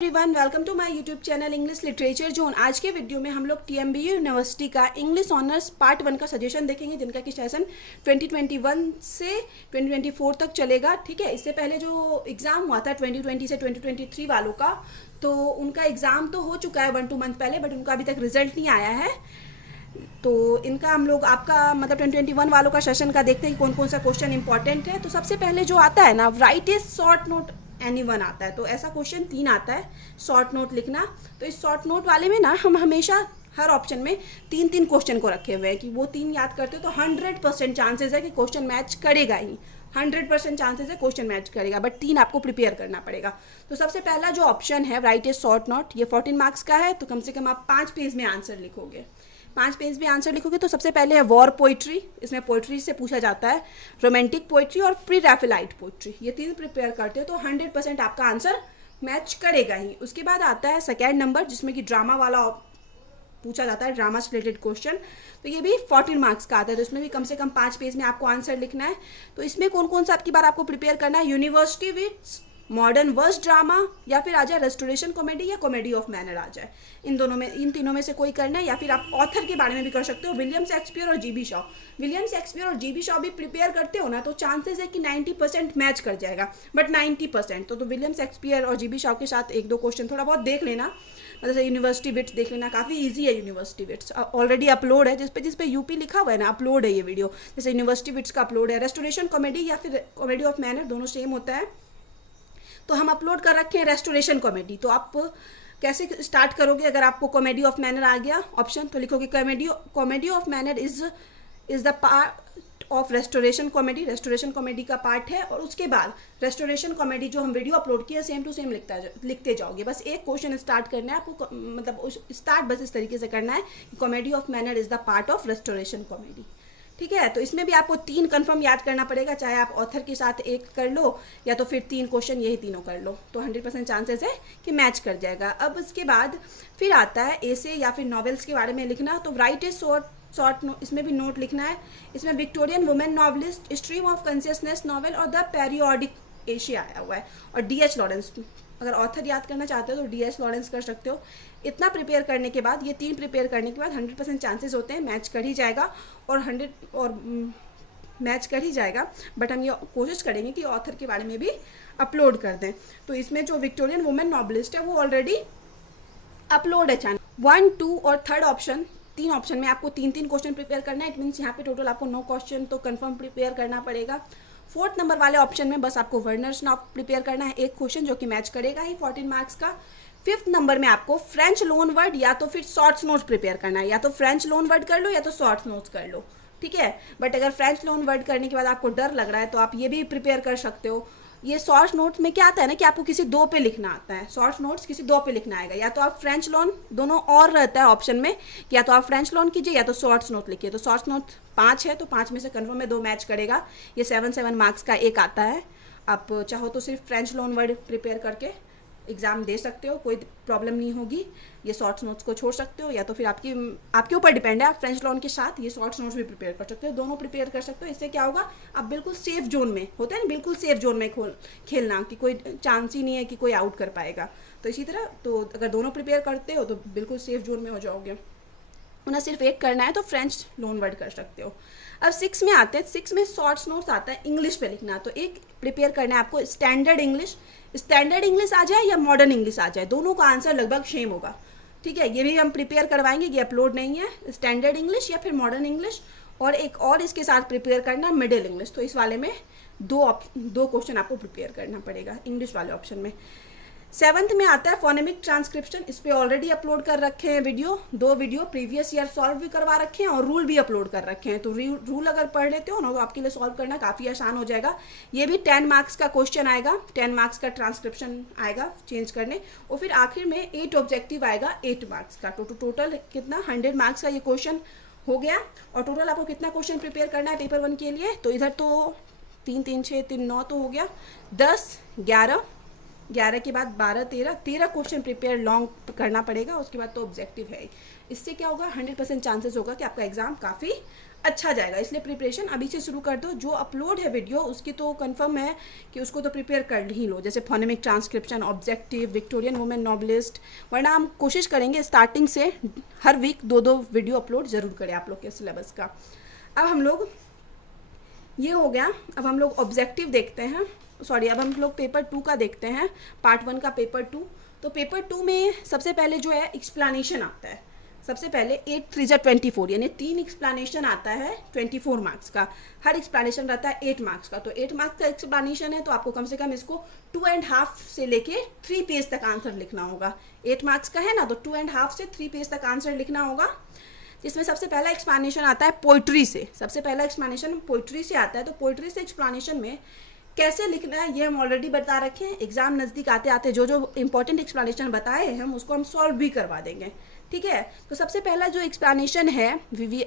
Everyone, welcome to my YouTube channel English literature zone. आज के video में हम लोग टीएमबीयू यूनिवर्सिटी का इंग्लिश ऑनर्स पार्ट 1 का सजेशन देखेंगे, जिनका कि सेशन 2021 से 2024 तक चलेगा। ठीक है, इससे पहले जो एग्ज़ाम हुआ था 2020 से 2023 वालों का, तो उनका एग्ज़ाम तो हो चुका है 1-2 मंथ पहले, बट उनका अभी तक रिजल्ट नहीं आया है। तो इनका हम लोग आपका मतलब 2021 वालों का सेशन का देखते हैं कि कौन कौन सा क्वेश्चन इंपॉर्टेंट है। तो सबसे पहले जो आता है ना, right is short note anyone आता है। तो ऐसा क्वेश्चन 3 आता है, शॉर्ट नोट लिखना। तो इस शॉर्ट नोट वाले में ना हम हमेशा हर ऑप्शन में 3-3 क्वेश्चन को रखे हुए हैं कि वो 3 याद करते हो तो 100% चांसेस है कि क्वेश्चन मैच करेगा ही। 100% चांसेस है क्वेश्चन मैच करेगा, बट 3 आपको प्रिपेयर करना पड़ेगा। तो सबसे पहला जो ऑप्शन है राइट इज शॉर्ट नोट, ये 14 मार्क्स का है। तो कम से कम आप 5 पेज में आंसर लिखोगे। 5 पेज में आंसर लिखोगे। तो सबसे पहले है वॉर पोइट्री, इसमें पोइट्री से पूछा जाता है, रोमांटिक पोइट्री और प्री रैफेलाइट पोइट्री। ये 3 प्रिपेयर करते हो तो 100% आपका आंसर मैच करेगा ही। उसके बाद आता है सेकेंड नंबर, जिसमें कि ड्रामा वाला पूछा जाता है, ड्रामा से रिलेटेड क्वेश्चन। तो ये भी 14 मार्क्स का आता है। तो इसमें भी कम से कम 5 पेज में आपको आंसर लिखना है। तो इसमें कौन कौन सा आपकी बार आपको प्रिपेयर करना है, university wits, modern verse drama, या फिर आ जाए रेस्टोरेशन कॉमेडी या कॉमेडी ऑफ मैनर आ जाए। इन तीनों में से कोई करना है। या फिर आप ऑथर के बारे में भी कर सकते हो, विलियम शेक्सपियर और जीबी शॉ। विलियम शेक्सपियर और जीबी शॉ भी प्रिपेयर करते हो ना, तो चांसेस है कि 90% मैच कर जाएगा, बट 90% तो विलियम शेक्सपियर और जीबी शॉ के साथ 1-2 क्वेश्चन थोड़ा बहुत देख लेना। जैसे यूनिवर्सिटी विट्स देख लेना, काफ़ी ईजी है यूनिवर्सिटी विट्स, ऑलरेडी अपलोड है जिस पे यूपी लिखा हुआ है ना, अपलोड है ये वीडियो। जैसे यूनिवर्सिटी विट्स का अपलोड है, रेस्टोरेशन कॉमेडी या फिर कॉमेडी ऑफ मैनर, दोनों सेम होता है। तो हम अपलोड कर रखे हैं रेस्टोरेशन कॉमेडी। तो आप कैसे स्टार्ट करोगे, अगर आपको कॉमेडी ऑफ मैनर आ गया ऑप्शन, तो लिखोगे comedy of manner is the part of restoration comedy. Restoration comedy का पार्ट है। और उसके बाद रेस्टोरेशन कॉमेडी जो हम वीडियो अपलोड किया सेम टू सेम लिखते जाओगे। बस एक क्वेश्चन स्टार्ट करना है आपको, मतलब स्टार्ट बस इस तरीके से करना है कि comedy of manner is the part of restoration comedy. ठीक है, तो इसमें भी आपको 3 कंफर्म याद करना पड़ेगा, चाहे आप ऑथर के साथ एक कर लो या तो फिर 3 क्वेश्चन यही तीनों कर लो, तो 100% चांसेस है कि मैच कर जाएगा। अब उसके बाद फिर आता है एसे या फिर नॉवेल्स के बारे में लिखना। तो राइट इज शॉर्ट इसमें भी नोट लिखना है। इसमें Victorian women novelist, stream of consciousness novel और द पेरियोडिक एशिया आया हुआ है, और डीएच लॉरेंस। अगर ऑथर याद करना चाहते हो तो डीएच लॉरेंस कर सकते हो। इतना प्रिपेयर करने के बाद, ये 3 प्रिपेयर करने के बाद 100% चांसेस होते हैं मैच कर ही जाएगा, और मैच कर ही जाएगा। बट हम ये कोशिश करेंगे कि ऑथर के बारे में भी अपलोड कर दें। तो इसमें जो विक्टोरियन वुमेन नॉवलिस्ट है वो ऑलरेडी अपलोड है चैनल। 1, 2 और 3rd ऑप्शन, 3 ऑप्शन में आपको 3-3 क्वेश्चन प्रिपेयर करना है। इट मीन्स यहाँ पे टोटल आपको 9 क्वेश्चन तो कंफर्म प्रिपेयर करना पड़ेगा। 4th नंबर वाले ऑप्शन में बस आपको वर्नर्स नॉव प्रिपेयर करना है, एक क्वेश्चन जो कि मैच करेगा ही 14 मार्क्स का। 5th नंबर में आपको फ्रेंच लोन वर्ड या तो फिर शॉर्ट्स नोट्स प्रिपेयर करना है। या तो फ्रेंच लोन वर्ड कर लो या तो शॉर्ट्स नोट्स कर लो। ठीक है, बट अगर फ्रेंच लोन वर्ड करने के बाद आपको डर लग रहा है तो आप ये भी प्रिपेयर कर सकते हो। ये शॉर्ट नोट्स में क्या आता है ना कि आपको किसी 2 पे लिखना आता है। शॉर्ट नोट्स किसी 2 पे लिखना आएगा, या तो आप फ्रेंच लोन, दोनों और रहता है ऑप्शन में, या तो आप फ्रेंच लोन कीजिए या तो शॉर्ट्स नोट लिखिए। तो शॉर्ट्स नोट 5 है, तो 5 में से कन्फर्म में 2 मैच करेगा। ये 7 मार्क्स का एक आता है। आप चाहो तो सिर्फ फ्रेंच लोन वर्ड प्रिपेयर करके एग्ज़ाम दे सकते हो, कोई प्रॉब्लम नहीं होगी। ये शॉर्ट्स नोट्स को छोड़ सकते हो, या तो फिर आपके ऊपर डिपेंड है। आप फ्रेंच लोन के साथ ये शॉर्ट्स नोट्स भी प्रिपेयर कर सकते हो, दोनों प्रिपेयर कर सकते हो। इससे क्या होगा, आप बिल्कुल सेफ जोन में होता है ना, बिल्कुल सेफ जोन में खेलना कि कोई चांस ही नहीं है कि कोई आउट कर पाएगा। तो इसी तरह तो अगर दोनों प्रिपेयर करते हो तो बिल्कुल सेफ जोन में हो जाओगे। उन्हें सिर्फ एक करना है तो फ्रेंच लोन वर्ड कर सकते हो। अब 6 में आते हैं। 6 में शॉर्ट्स नोट्स आता है इंग्लिश पे लिखना। तो एक प्रिपेयर करना है आपको स्टैंडर्ड इंग्लिश आ जाए या मॉडर्न इंग्लिश आ जाए, दोनों का आंसर लगभग सेम होगा। ठीक है, ये भी हम प्रिपेयर करवाएंगे, ये अपलोड नहीं है। स्टैंडर्ड इंग्लिश या फिर मॉडर्न इंग्लिश, और एक और इसके साथ प्रिपेयर करना मिडिल इंग्लिश। तो इस वाले में 2 क्वेश्चन आपको प्रिपेयर करना पड़ेगा इंग्लिश वाले ऑप्शन में। 7th में आता है फोनेमिक ट्रांसक्रिप्शन। इस पर ऑलरेडी अपलोड कर रखे हैं video, 2 video previous year solve भी करवा रखे हैं और रूल भी अपलोड कर रखे हैं। तो रूल अगर पढ़ लेते हो ना तो आपके लिए सॉल्व करना काफ़ी आसान हो जाएगा। ये भी 10 मार्क्स का क्वेश्चन आएगा, 10 मार्क्स का ट्रांसक्रिप्शन आएगा चेंज करने, और फिर आखिर में 8 ऑब्जेक्टिव आएगा 8 मार्क्स का। तो टोटल कितना 100 मार्क्स का ये क्वेश्चन हो गया। और टोटल आपको कितना क्वेश्चन प्रिपेयर करना है पेपर 1 के लिए, तो इधर तो 3, 3, 6, 3, 9 तो हो गया, 10, 11 के बाद 12, 13 क्वेश्चन प्रिपेयर लॉन्ग करना पड़ेगा। उसके बाद तो ऑब्जेक्टिव है। इससे क्या होगा, 100% चांसेस होगा कि आपका एग्जाम काफ़ी अच्छा जाएगा। इसलिए प्रिपरेशन अभी से शुरू कर दो। जो अपलोड है वीडियो उसकी तो कंफर्म है कि उसको तो प्रिपेयर कर ही लो, जैसे phonemic transcription, objective, Victorian women novelist. वरना हम कोशिश करेंगे स्टार्टिंग से हर वीक 2-2 वीडियो अपलोड ज़रूर करें आप लोग के सिलेबस का। अब हम लोग, ये हो गया, अब हम लोग ऑब्जेक्टिव देखते हैं, सॉरी अब हम लोग पेपर 2 का देखते हैं, पार्ट 1 का पेपर 2। तो पेपर 2 में सबसे पहले जो है एक्सप्लेनेशन आता है। सबसे पहले 8 3 24, यानी 3 एक्सप्लेनेशन आता है 24 मार्क्स का। हर एक्सप्लेनेशन रहता है 8 मार्क्स का। तो 8 मार्क्स का एक्सप्लेनेशन है तो आपको कम से कम इसको 2.5 से लेके 3 पेज तक आंसर लिखना होगा। 8 मार्क्स का है ना, तो 2.5 से 3 पेज तक आंसर लिखना होगा। इसमें सबसे पहला एक्सप्लेनेशन आता है पोइट्री से। सबसे पहला एक्सप्लेनेशन पोइट्री से आता है। तो पोइट्री से एक्सप्लेनेशन में कैसे लिखना है ये हम ऑलरेडी बता रखे हैं। एग्जाम नज़दीक आते आते जो जो इंपॉर्टेंट एक्सप्लेनेशन बताए हैं हम उसको हम सॉल्व भी करवा देंगे, ठीक है। तो सबसे पहला जो एक्सप्लेनेशन है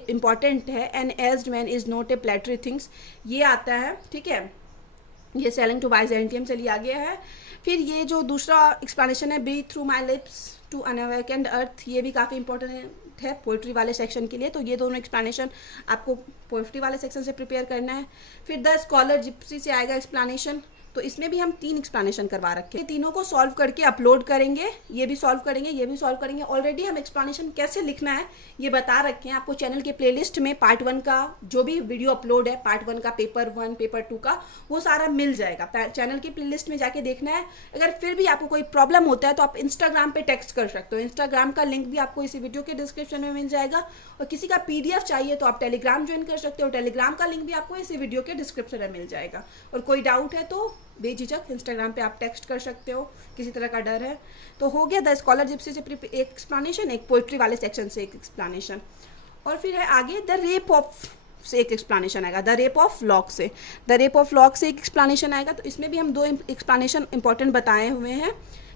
इंपॉर्टेंट है, an aged man is not a paltry things, ये आता है, ठीक है। ये सेलिंग टू बाइजेंटियम से लिया गया है। फिर ये जो दूसरा एक्सप्लेनेशन है, breathe through my lips to unawakened earth, ये भी काफ़ी इंपॉर्टेंट है पोइट्री वाले सेक्शन के लिए। तो ये दोनों एक्सप्लेनेशन आपको पोइट्री वाले सेक्शन से प्रिपेयर करना है। फिर द स्कॉलर जिप्सी से आएगा एक्सप्लेनेशन। तो इसमें भी हम 3 एक्सप्लेनेशन करवा रखे हैं। तीनों को सॉल्व करके अपलोड करेंगे, ये भी सॉल्व करेंगे, ये भी सॉल्व करेंगे। ऑलरेडी हम एक्सप्लेनेशन कैसे लिखना है ये बता रखे हैं आपको। चैनल के प्लेलिस्ट में पार्ट 1 का जो भी वीडियो अपलोड है, पार्ट 1 का, पेपर 1, पेपर 2 का, वो सारा मिल जाएगा। चैनल की प्लेलिस्ट में जाके देखना है। अगर फिर भी आपको कोई प्रॉब्लम होता है तो आप इंस्टाग्राम पे टेक्स्ट कर सकते हो। इंस्टाग्राम का लिंक भी आपको इसी वीडियो के डिस्क्रिप्शन में मिल जाएगा। और किसी का PDF चाहिए तो आप टेलीग्राम ज्वाइन कर सकते हो। टेलीग्राम का लिंक भी आपको इसी वीडियो के डिस्क्रिप्शन में मिल जाएगा। और कोई डाउट है तो बेझिझक इंस्टाग्राम पे आप टेक्स्ट कर सकते हो, किसी तरह का डर है तो। हो गया द स्कॉलर जिप्सी से एक एक्सप्लेनेशन, एक पोइट्री वाले सेक्शन से एक एक्सप्लेनेशन। और फिर है आगे द रेप ऑफ से एक एक्सप्लेनेशन आएगा, द रेप ऑफ लॉक से। द रेप ऑफ लॉक से एक एक्सप्लेनेशन आएगा। तो इसमें भी हम 2 एक्सप्लेनेशन इंपॉर्टेंट बताए हुए हैं,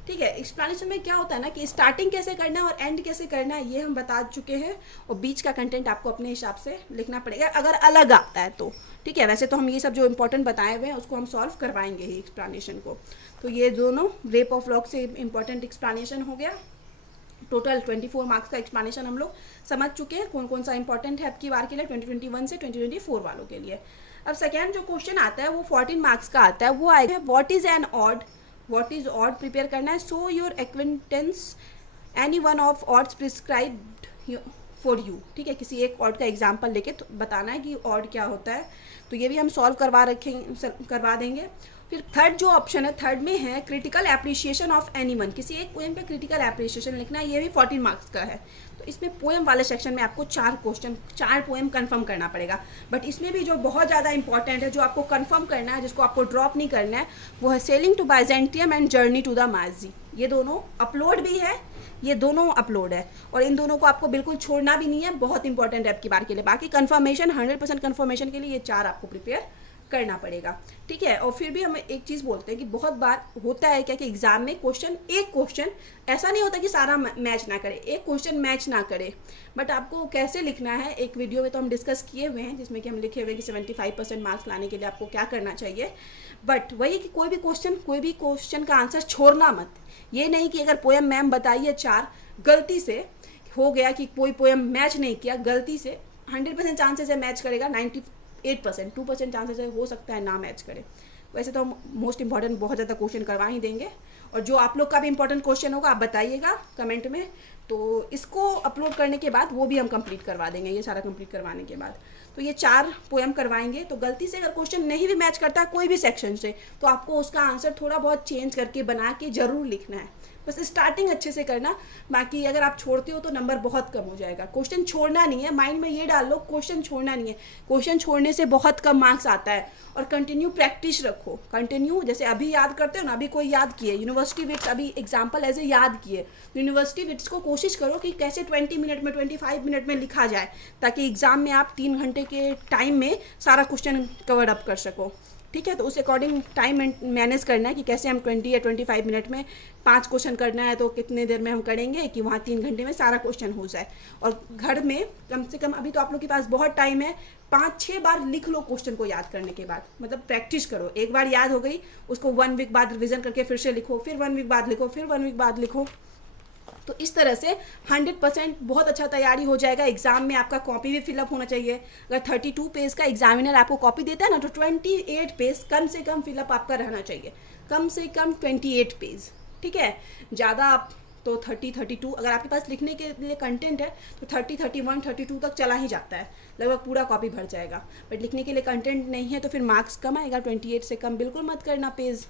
ठीक है। एक्सप्लेनेशन में क्या होता है ना कि स्टार्टिंग कैसे करना है और एंड कैसे करना है ये हम बता चुके हैं। और बीच का कंटेंट आपको अपने हिसाब से लिखना पड़ेगा अगर अलग आता है तो, ठीक है। वैसे तो हम ये सब जो इंपॉर्टेंट बताए हुए हैं उसको हम सॉल्व करवाएंगे ही एक्सप्लेनेशन को। तो ये दोनों रेप ऑफ लॉक से इंपॉर्टेंट एक्सप्लेनेशन हो गया। टोटल 24 मार्क्स का एक्सप्लेनेशन हम लोग समझ चुके हैं कौन कौन सा इंपॉर्टेंट है आपकी बार के लिए, 2021 से 2024 वालों के लिए। अब सेकेंड जो क्वेश्चन आता है वो 14 मार्क्स का आता है। वो आएगा what is an odd, what is odd prepare करना है। So your acquaintance any one of odds prescribed for you, ठीक है। किसी एक ऑड का एग्जाम्पल लेके तो बताना है कि ऑड क्या होता है। तो ये भी हम सॉल्व करवा देंगे। फिर थर्ड जो ऑप्शन है, थर्ड में है क्रिटिकल एप्रिशिएशन ऑफ एनीवन। किसी एक पोएम का क्रिटिकल एप्रिशिएशन लिखना है। ये भी 14 मार्क्स का है। तो इसमें पोएम वाले सेक्शन में आपको 4 पोएम कंफर्म करना पड़ेगा। बट इसमें भी जो बहुत ज़्यादा इंपॉर्टेंट है, जो आपको कंफर्म करना है, जिसको आपको ड्रॉप नहीं करना है, वो है sailing to Byzantium and journey to the Magi. ये दोनों अपलोड भी है, ये दोनों अपलोड है। और इन दोनों को आपको बिल्कुल छोड़ना भी नहीं है, बहुत इंपॉर्टेंट है आपकी बार के लिए। बाकी कंफर्मेशन 100% कंफर्मेशन के लिए ये 4 आपको प्रिपेयर करना पड़ेगा, ठीक है। और फिर भी हम एक चीज़ बोलते हैं कि बहुत बार होता है क्या कि एग्जाम में एक क्वेश्चन ऐसा नहीं होता कि सारा मैच ना करे, एक क्वेश्चन मैच ना करे। बट आपको कैसे लिखना है एक वीडियो में तो हम डिस्कस किए हुए हैं, जिसमें कि हम लिखे हुए हैं कि 75% मार्क्स लाने के लिए आपको क्या करना चाहिए। बट वही कि कोई भी क्वेश्चन का आंसर छोड़ना मत। ये नहीं कि अगर पोएम मैम बताइए 4, गलती से हो गया कि कोई पोएम मैच नहीं किया, गलती से 100% चांसेस है मैच करेगा, 98%, 2% चांसेस है हो सकता है ना मैच करे। वैसे तो हम मोस्ट इंपॉर्टेंट बहुत ज़्यादा क्वेश्चन करवा ही देंगे। और जो आप लोग का भी इंपॉर्टेंट क्वेश्चन होगा आप बताइएगा कमेंट में, तो इसको अपलोड करने के बाद वो भी हम कंप्लीट करवा देंगे। ये सारा कंप्लीट करवाने के बाद तो ये 4 पोएम करवाएंगे। तो गलती से अगर क्वेश्चन नहीं भी मैच करता है कोई भी सेक्शन से, तो आपको उसका आंसर थोड़ा बहुत चेंज करके बना के ज़रूर लिखना है। बस स्टार्टिंग अच्छे से करना, बाकी अगर आप छोड़ते हो तो नंबर बहुत कम हो जाएगा। क्वेश्चन छोड़ना नहीं है, माइंड में ये डाल लो, क्वेश्चन छोड़ना नहीं है। क्वेश्चन छोड़ने से बहुत कम मार्क्स आता है। और कंटिन्यू प्रैक्टिस रखो, कंटिन्यू जैसे अभी याद करते हो ना, अभी कोई याद किए यूनिवर्सिटी विट्स, अभी एग्जाम्पल एज ए याद किए तो यूनिवर्सिटी विट्स को कोशिश करो कि कैसे 20 मिनट में 25 मिनट में लिखा जाए, ताकि एग्जाम में आप 3 घंटे के टाइम में सारा क्वेश्चन कवर अप कर सको, ठीक है। तो उस अकॉर्डिंग टाइम मैनेज करना है कि कैसे हम 20 या 25 मिनट में 5 क्वेश्चन करना है तो कितने देर में हम करेंगे कि वहाँ 3 घंटे में सारा क्वेश्चन हो जाए। और घर में कम से कम अभी तो आप लोग के पास बहुत टाइम है, 5-6 बार लिख लो क्वेश्चन को याद करने के बाद, मतलब प्रैक्टिस करो। एक बार याद हो गई उसको 1 वीक बाद रिविजन करके फिर से लिखो, फिर 1 वीक बाद लिखो, फिर 1 वीक बाद लिखो। तो इस तरह से 100% बहुत अच्छा तैयारी हो जाएगा। एग्ज़ाम में आपका कॉपी भी फिलअप होना चाहिए। अगर 32 पेज का एग्जामिनर आपको कॉपी देता है ना, तो 28 पेज कम से कम फिलअप आपका रहना चाहिए, कम से कम 28 पेज, ठीक है। ज़्यादा आप तो 32, अगर आपके पास लिखने के लिए कंटेंट है तो 31, 32 तक चला ही जाता है, लगभग पूरा कॉपी भर जाएगा। बट लिखने के लिए कंटेंट नहीं है तो फिर मार्क्स कम आएगा। 28 से कम बिल्कुल मत करना पेज,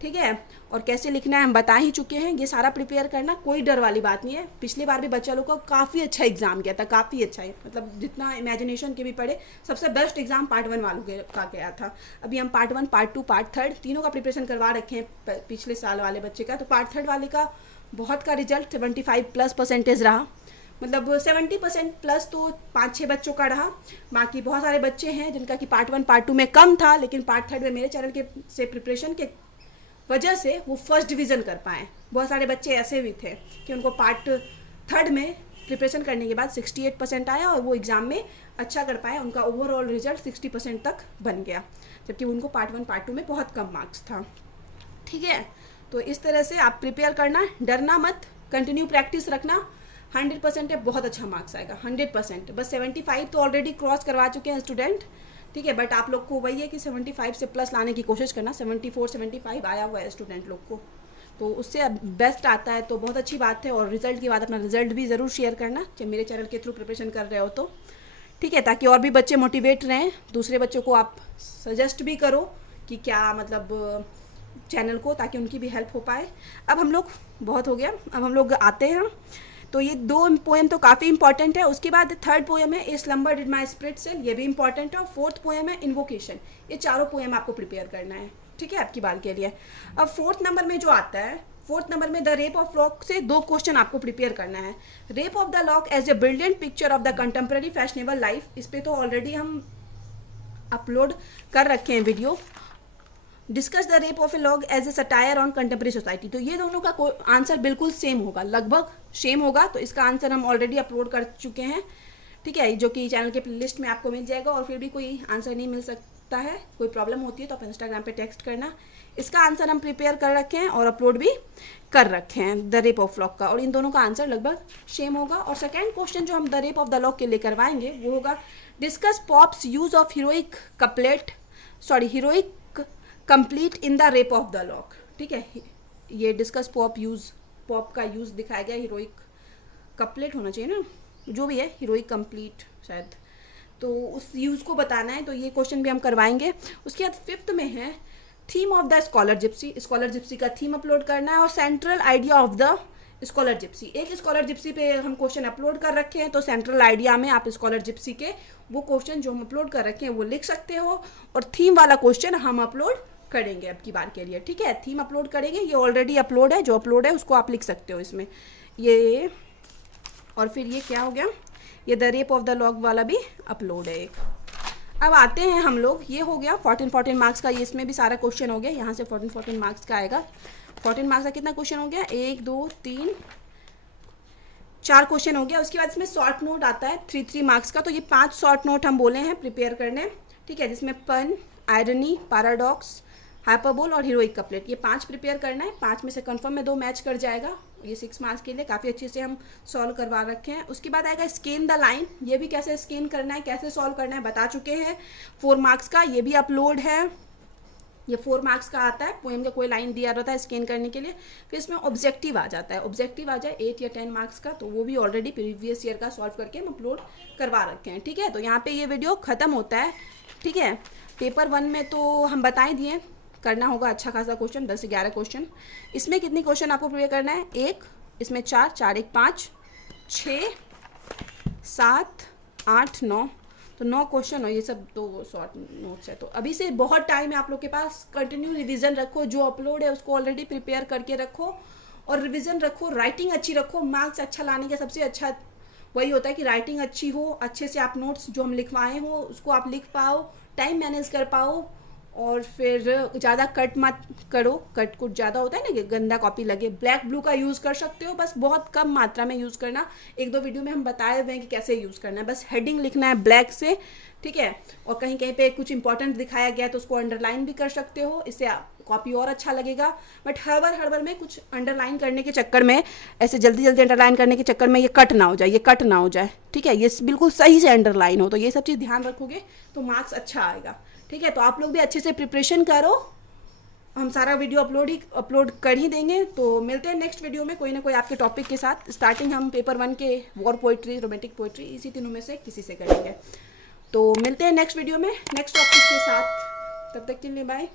ठीक है। और कैसे लिखना है हम बता ही चुके हैं, ये सारा प्रिपेयर करना, कोई डर वाली बात नहीं है। पिछली बार भी बच्चा लोग का काफ़ी अच्छा एग्जाम गया था, काफ़ी अच्छा है, मतलब जितना इमेजिनेशन के भी पढ़े सबसे बेस्ट एग्जाम पार्ट 1 वालों का गया था। अभी हम पार्ट 1, पार्ट 2, पार्ट 3 तीनों का प्रिपरेशन करवा रखे हैं पिछले साल वाले बच्चे का। तो पार्ट 3 वाले का बहुत का रिजल्ट 75+ रहा, मतलब 70% प्लस तो 5-6 बच्चों का रहा। बाकी बहुत सारे बच्चे हैं जिनका कि पार्ट 1, पार्ट 2 में कम था, लेकिन पार्ट 3 में मेरे चैनल के से प्रिपरेशन के वजह से वो फर्स्ट डिवीज़न कर पाए। बहुत सारे बच्चे ऐसे भी थे कि उनको पार्ट 3 में प्रिपरेशन करने के बाद 68% आया और वो एग्ज़ाम में अच्छा कर पाए, उनका ओवरऑल रिजल्ट 60% तक बन गया, जबकि उनको पार्ट 1, पार्ट 2 में बहुत कम मार्क्स था, ठीक है। तो इस तरह से आप प्रिपेयर करना, डरना मत, कंटिन्यू प्रैक्टिस रखना। 100% है, बहुत अच्छा मार्क्स आएगा, 100%। बस 75 तो ऑलरेडी क्रॉस करवा चुके हैं स्टूडेंट, ठीक है। बट आप लोग को वही है कि 75 से प्लस लाने की कोशिश करना। 74, 75 आया हुआ है स्टूडेंट लोग को, तो उससे बेस्ट आता है तो बहुत अच्छी बात है। और रिजल्ट के बाद अपना रिजल्ट भी ज़रूर शेयर करना, जब मेरे चैनल के थ्रू प्रिपरेशन कर रहे हो तो, ठीक है, ताकि और भी बच्चे मोटिवेट रहें। दूसरे बच्चों को आप सजेस्ट भी करो कि क्या मतलब चैनल को, ताकि उनकी भी हेल्प हो पाए। अब हम लोग, बहुत हो गया, अब हम लोग आते हैं। तो ये 2 पोएम तो काफ़ी इंपॉर्टेंट है। उसके बाद 3rd पोएम है a slumber did my spirit seal, ये भी इंपॉर्टेंट है। और 4th पोएम है इन्वोकेशन। ये चारों पोएम आपको प्रिपेयर करना है, ठीक है, आपकी बार के लिए। अब 4th नंबर में जो आता है, 4th नंबर में द रेप ऑफ लॉक से 2 क्वेश्चन आपको प्रिपेयर करना है। Rape of the lock as a brilliant picture of the contemporary fashionable life, इस पर तो ऑलरेडी हम अपलोड कर रखे हैं video. Discuss the rape of a lock as a satire on contemporary society, तो ये दोनों का आंसर बिल्कुल सेम होगा, लगभग सेम होगा। तो इसका आंसर हम ऑलरेडी अपलोड कर चुके हैं, ठीक है, जो कि चैनल के प्लेलिस्ट में आपको मिल जाएगा। और फिर भी कोई आंसर नहीं मिल सकता है, कोई प्रॉब्लम होती है तो आप इंस्टाग्राम पे टेक्स्ट करना। इसका आंसर हम प्रिपेयर कर रखे हैं और अपलोड भी कर रखे हैं, द रेप ऑफ लॉग का। और इन दोनों का आंसर लगभग सेम होगा। और सेकेंड क्वेश्चन जो हम the rape of the log के लिए करवाएंगे वो होगा discuss pops use of heroic complete in the rape of the lock, ठीक है। ये डिस्कस पॉप का यूज़ दिखाया गया, हीरोइक कपलेट होना चाहिए ना, जो भी है, हीरोइक कंप्लीट शायद, तो उस यूज़ को बताना है। तो ये क्वेश्चन भी हम करवाएंगे। उसके बाद 5th में है theme of the scholar Gypsy का थीम अपलोड करना है। और central idea of the scholar Gypsy, एक स्कॉलर जिप्सी पे हम क्वेश्चन अपलोड कर रखे हैं, तो सेंट्रल आइडिया में आप स्कॉलर जिप्सी के वो क्वेश्चन जो हम अपलोड कर रखे हैं वो लिख सकते हो। और थीम वाला क्वेश्चन हम अपलोड करेंगे अब की बार के लिए, ठीक है। थीम अपलोड करेंगे, ये ऑलरेडी अपलोड है, जो अपलोड है उसको आप लिख सकते हो इसमें ये। और फिर ये क्या हो गया, ये the rape of the log वाला भी अपलोड है एक। अब आते हैं हम लोग, ये हो गया 14 मार्क्स का, ये इसमें भी सारा क्वेश्चन हो गया। यहाँ से 14 मार्क्स का आएगा। 14 मार्क्स का कितना क्वेश्चन हो गया, 1 2 3 4 क्वेश्चन हो गया। उसके बाद इसमें शॉर्ट नोट आता है 3 मार्क्स का। तो ये 5 शॉर्ट नोट हम बोले हैं प्रिपेयर करने, ठीक है, जिसमें पन, आयरनी, पैराडॉक्स, हाइपरबोल और हीरोइक कपलेट, ये 5 प्रिपेयर करना है। 5 में से कंफर्म में 2 मैच कर जाएगा। ये 6 मार्क्स के लिए काफ़ी अच्छे से हम सॉल्व करवा रखे हैं। उसके बाद आएगा स्कैन द लाइन, ये भी कैसे स्कैन करना है, कैसे सॉल्व करना है बता चुके हैं। 4 मार्क्स का ये भी अपलोड है। ये 4 मार्क्स का आता है, पोएम का कोई लाइन दिया रहता है स्कैन करने के लिए। फिर इसमें ऑब्जेक्टिव आ जाता है, ऑब्जेक्टिव आ जाए 8 या 10 मार्क्स का, तो वो भी ऑलरेडी प्रीवियस ईयर का सॉल्व करके हम अपलोड करवा रखे हैं, ठीक है। तो यहाँ पे ये वीडियो ख़त्म होता है, ठीक है। पेपर 1 में तो हम बता ही दिए, करना होगा अच्छा खासा क्वेश्चन, 10 से 11 क्वेश्चन। इसमें कितनी क्वेश्चन आपको प्रिपेयर करना है, 1, इसमें 4, 4 1 5 6 7 8 9, तो 9 क्वेश्चन और ये सब 2 शॉर्ट नोट्स है। तो अभी से बहुत टाइम है आप लोग के पास, कंटिन्यू रिवीजन रखो, जो अपलोड है उसको ऑलरेडी प्रिपेयर करके रखो और रिवीजन रखो, राइटिंग अच्छी रखो। मार्क्स अच्छा लाने का सबसे अच्छा वही होता है कि राइटिंग अच्छी हो, अच्छे से आप नोट्स जो हम लिखवाए हो उसको आप लिख पाओ, टाइम मैनेज कर पाओ। और फिर ज़्यादा कट मत करो, कट कुछ ज़्यादा होता है ना कि गंदा कॉपी लगे। ब्लैक ब्लू का यूज़ कर सकते हो, बस बहुत कम मात्रा में यूज़ करना। 1-2 वीडियो में हम बताए हुए हैं कि कैसे यूज़ करना है। बस हेडिंग लिखना है ब्लैक से, ठीक है। और कहीं कहीं पे कुछ इंपॉर्टेंट दिखाया गया है तो उसको अंडरलाइन भी कर सकते हो, इससे कॉपी और अच्छा लगेगा। बट हड़बड़ में कुछ अंडरलाइन करने के चक्कर में, ऐसे जल्दी जल्दी अंडरलाइन करने के चक्कर में ये कट ना हो जाए, ये कट ना हो जाए, ठीक है, ये बिल्कुल सही से अंडरलाइन हो। तो ये सब चीज़ ध्यान रखोगे तो मार्क्स अच्छा आएगा, ठीक है। तो आप लोग भी अच्छे से प्रिपरेशन करो, हम सारा वीडियो अपलोड कर ही देंगे। तो मिलते हैं नेक्स्ट वीडियो में कोई ना कोई आपके टॉपिक के साथ। स्टार्टिंग हम पेपर 1 के वॉर पोइट्री, रोमांटिक पोइट्री, इसी तीनों में से किसी से करेंगे। तो मिलते हैं नेक्स्ट वीडियो में नेक्स्ट टॉपिक के साथ। तब तक के लिए बाय।